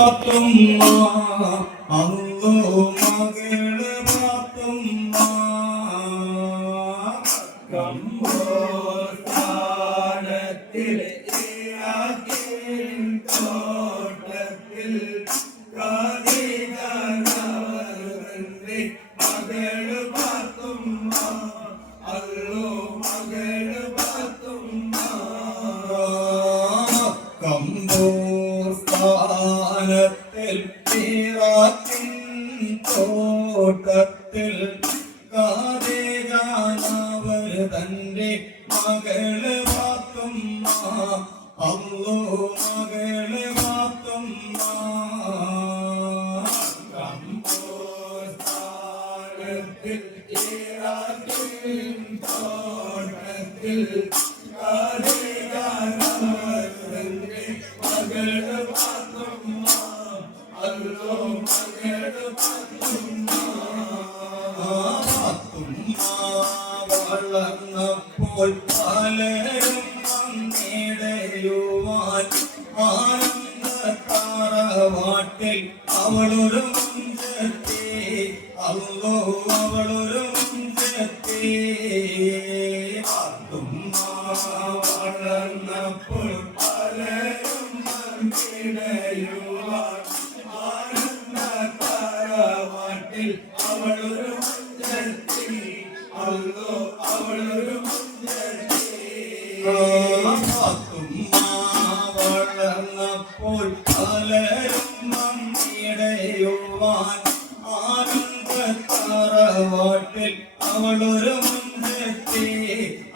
പാത്തുമ്മ അല്ലോ മകള് പാത്തുമ്മ കമ്പോസ്ഥാനത്തിൽ തോട്ടത്തിൽ മകള് പാത്തുമ്മ അല്ലോ മകള് പാത്തുമ്മ കമ്പോസ്ഥാനത്തിൽ തോട്ടത്തിൽ കാതേജാനവർ തന്റെ മകള് പാത്തുമ്മ അല്ലോ മകള് പാത്തുമ്മ കമ്പോസ്ഥാനത്തിൽ തോട്ടത്തിൽ കാതേജാനവർ തന്റെ മകള് പാത്തുമ്മ അല്ലോ മകള് പാത്തുമ്മ വളർന്നപ്പോൾ പലരും വന്നിടയുവാൻ ആനന്ദത്താറവാട്ടിൽ അവളൊരു മുഞ്ചത്തെ അല്ലോ അവളൊരു മുഞ്ചത്തെ വളർന്നപ്പോൾ പലരും വന്നിടയുവാൻ ആനന്ദത്താറവാട്ടിൽ അവളൊരു മുഞ്ചത്തെ അല്ലോ അവളൊരു വളർന്നപ്പോൾ പലരും വന്നിടയുവാൻ ആനന്ദത്താറവാട്ടിൽ അവളൊരു മുഞ്ചത്തെ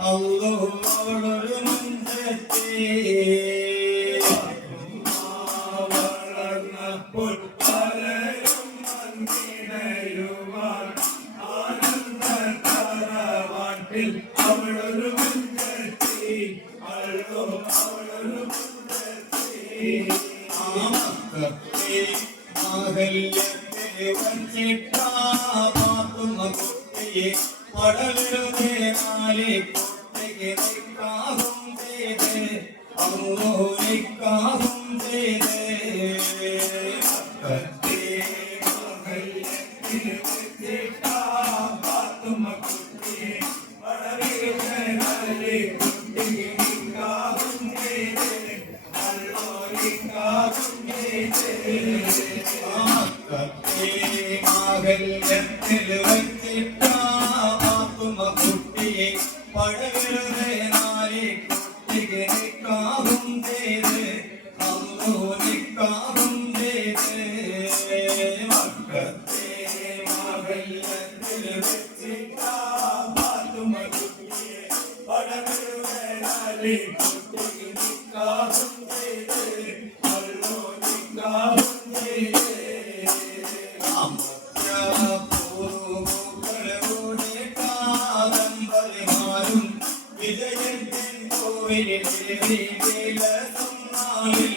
അല്ലോ അവളൊരു മുഞ്ചത്തെ വളർന്നപ്പോൾ പലരും വന്നിടയുവാൻ ആനന്ദത്താറവാട്ടിൽ അവളൊരു മുഞ്ചത്തെ അല്ലോ അവളൊരു മുഞ്ചത്തെ അഹല്യത്തെ വച്ചിട്ടാ പാത്തുമ്മ കുട്ടിയെ പടവരുതേ നാലേ കുട്ടിക്ക് നിക്കാഹും ചെയ്ത് അല്ലോ നിക്കാഹും ചെയ്ത് അഹല്യത്തിൽ വച്ചിട്ടാ പാത്തുമ്മ കുട്ടിയെ പടവരുതേ നാലേ കുട്ടിക്ക് നിക്കാഹും ചെയ്ത് അല്ലോ നിക്കാഹും ചെയ്ത് മാംഗല്യത്തിൽ വച്ചിട്ടാ പാത്തുമ്മ കുട്ടിയെ പടവരുതേ നാലേ കുട്ടിക്ക് നിക്കാഹും ചെയ്ത് അല്ലോ നിക്കാഹും ചെയ്ത് മക്കത്തെ മാംഗല്യത്തിൽ വച്ചിട്ടാ പാത്തുമ്മ കുട്ടിയെ പടവരുതേ നാലേ കുട്ടിക്ക് നിക്കാഹും ചെയ്ത് അല്ലോ നിക്കാഹും ചെയ്ത് വിജയത്തിൻ കോവിലിൽ വേലസുന്നാളിൽ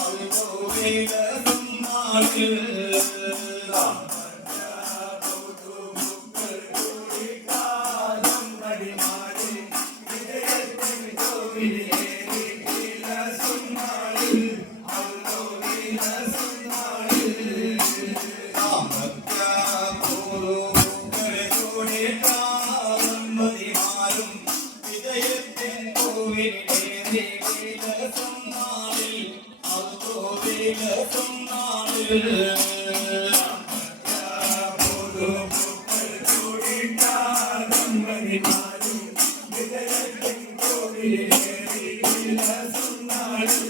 അല്ലോ വേലസുന്നാളിൽ വിജയത്തിൻ കോവിലിൽ വേലസുന്നാളിൽ അല്ലോ വേലസുന്നാളിൽ വിജയത്തിൻ കോവിലിൽ വേലസുന്നാളിൽ അല്ലോ വേലസുന്നാളിൽ വിജയത്തിൻ കോവിലിൽ വേലസുന്നാളിൽ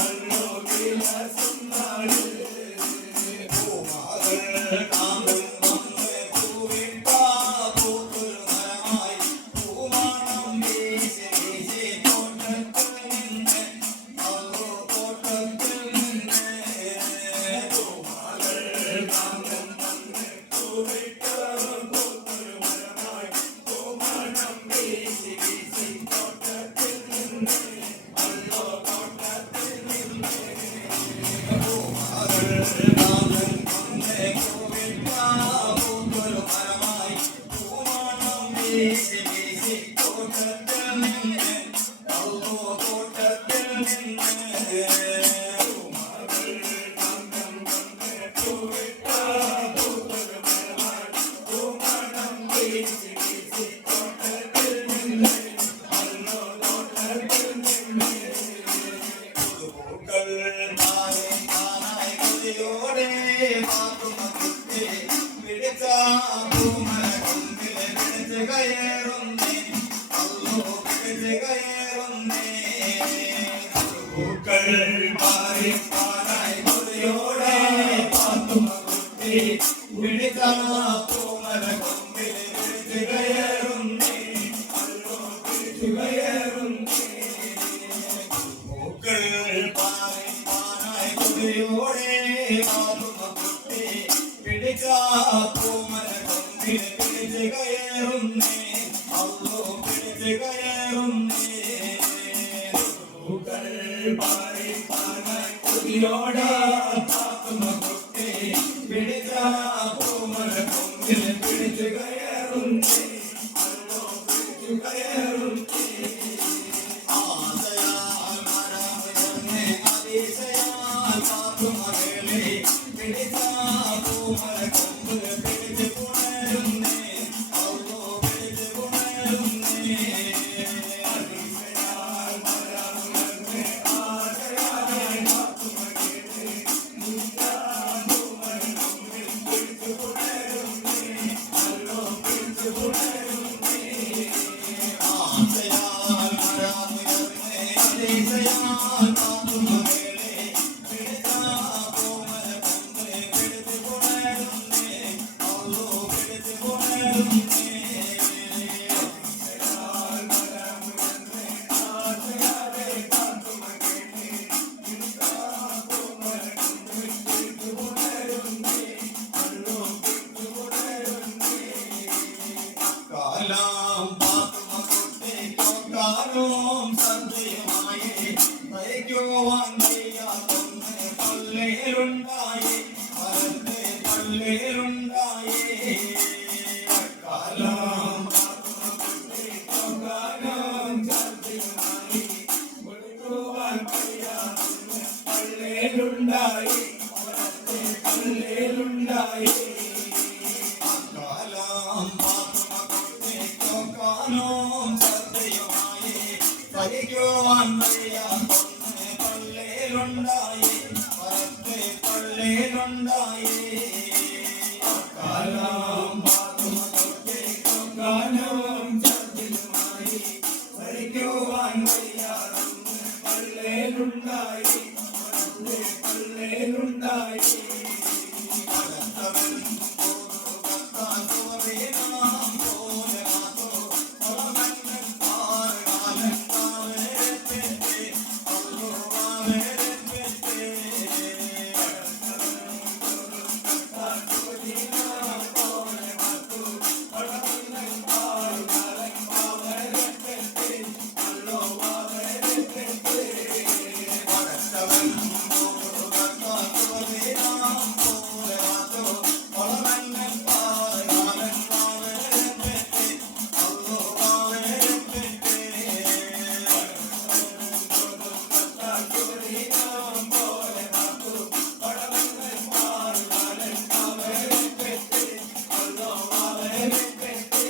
അല്ലോ വേലസുന്നാളിൽ പാത്തുമ്മ കുട്ടി പിടിച്ച പൂമരക്കൊമ്പിൽ പിടിച്ച് കയറുന്നേ അല്ലോ പിടിച്ച് കയറുന്നേ പൂക്കൾ പാറിപ്പാനായി കൊതിയോടെ പാത്തുമ്മ കുട്ടി പിടിച്ച പൂമരക്കൊമ്പിൽ പിടിച്ച് കയറുന്നേ അല്ലോ പിടിച്ച് കയറുന്നേ പൂക്കൾ പാറിപ്പാനായി കൊതിയോടെ പാത്തുമ്മ കുട്ടി പിടിച്ച പൂമരക്കൊമ്പിൽ പിടിച്ച് കയറുന്നേ അല്ലോ പിടിച്ച് കയറുന്നേ പൂക്കൾ പാറിപ്പാനായി കൊതിയോടെ പാത്തുമ്മ കുട്ടി പിടിച്ച പൂമരക്കൊമ്പിൽ പിടിച്ച് കയറുന്നേ അല്ലോ പിടിച്ച് കയറുന്നേ ആശയാൽ മരമുയർന്നേ അതിശയാൽ പാത്തുമ്മ വേളി പിടിച്ച പൂമരക്കൊമ്പ് പിടിച്ച് പുണരുന്നേ അല്ലോ പിടിച്ച് പുണരുന്നേ അതിശയാൽ മരമുയർന്നേ ആശയാൽ പാത്തുമ്മ വേളി പിടിച്ച പൂമരക്കൊമ്പിൽ പിടിച്ച് പുണരുന്നേ അല്ലോ പിടിച്ച് പുണരുന്നേ ആശയാൽ മരമുയർന്നേ അതിശയാൽ പാത്തുമ്മ വേളി പിടിച്ച പൂമരക്കൊമ്പ് പിടിച്ച് പുണരുന്നേ അല്ലോ പിടിച്ച് പുണരുന്നേ ആശയാൽ മരമുയർന്നേ ആശയാൽ പാത്തുമ്മ വേളി പിടിച്ച പൂമരക്കൊമ്പിൽ പിടിച്ച് പുണരുന്നേ അല്ലോ പിടിച്ച് പുണരുന്നേ കാലാം പാത്തുമ്മ കുട്ടി കൊക്കാനും സന്ധ്യയുമായി നയിക്കുവാൻ വയ്യാതൊന്ന് പള്ളിയിലുണ്ടായി പരത്തെ പള്ളിയിലുണ്ടായി കാലാം പാത്തുമ്മ കുട്ടി കൊക്കാനും സന്ധ്യയുമായി നയിക്കുവാൻ വയ്യാതൊന്ന് പള്ളിയിലുണ്ടായി പരത്തെ പള്ളിയിലുണ്ടായി കാലാം പാത്തുമ്മ കുട്ടി കൊക്കാനും സന്ധ്യയുമായി സഹിക്കുവാൻ വയ്യാതൊന്ന് പള്ളിയിലുണ്ടായി പരത്തെ പള്ളിയിലുണ്ടായി കാലാം പാത്തുമ്മ കുട്ടി കൊക്കാനും സന്ധ്യയുമായി സഹിക്കുവാൻ വയ്യാതൊന്ന് പള്ളിയിലുണ്ടായി പരത്തെ പള്ളിയിലുണ്ടായി പരത്തവൻ പോതുകത്താൻ സുവീനാം പോലെ മാതോ പളമന്നൻ പാറകാലൻ കാവേരപ്പെട്ട് അല്ലോ കാവേരപ്പെട്ട് പരത്തവൻ പോതുകത്താൻ സുവീനാം പോലെ മാതോ പളമന്നൻ പാറകാലൻ കാവേരപ്പെട്ട് അല്ലോ കാവേരപ്പെട്ട് പരത്തവൻ പോതുകത്താൻ സുവീനാം പോലെ മാതോ പളമന്നൻ പാറകാലൻ കാവേരപ്പെട്ട് അല്ലോ കാവേരപ്പെട്ട് പരത്തവൻ സുവീനാം പോലെ മാതോ പളമന്നൻ പാറകാലൻ കാവേരപ്പെട്ട് അല്ലോ കാവേരപ്പെട്ട്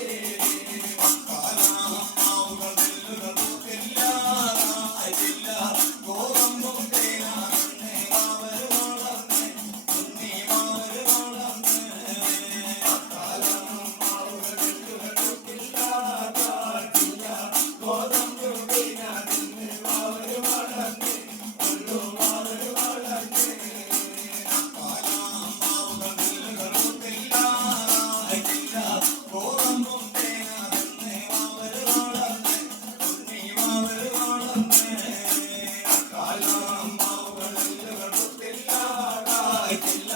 കാലാം മാവുകൾ നെല്ലുകൾ പൂത്തില്ലാതായില്ല ഗോതമ്പും തേനാണെന്ന് വാവര് വളർന്ന് ഉണ്ണി വാവര് വളർന്ന് കാലാം മാവുകൾ നെല്ലുകൾ പൂത്തില്ലാതായില്ല ഗോതമ്പും തേനാണെന്ന് വാവര് വളർന്ന് അല്ലോ വാവര് വളർന്ന് കാലാം മാവുകൾ നെല്ലുകൾ പൂത്തില്ലാതായില്ല ഗോതമ്പും തേനാണെന്ന് വാവര് വളർന്ന് ഉണ്ണി വാവര് വളർന്ന് കാലാം മാവുകൾ നെല്ലുകൾ പൂത്തില്ലാതായില്ല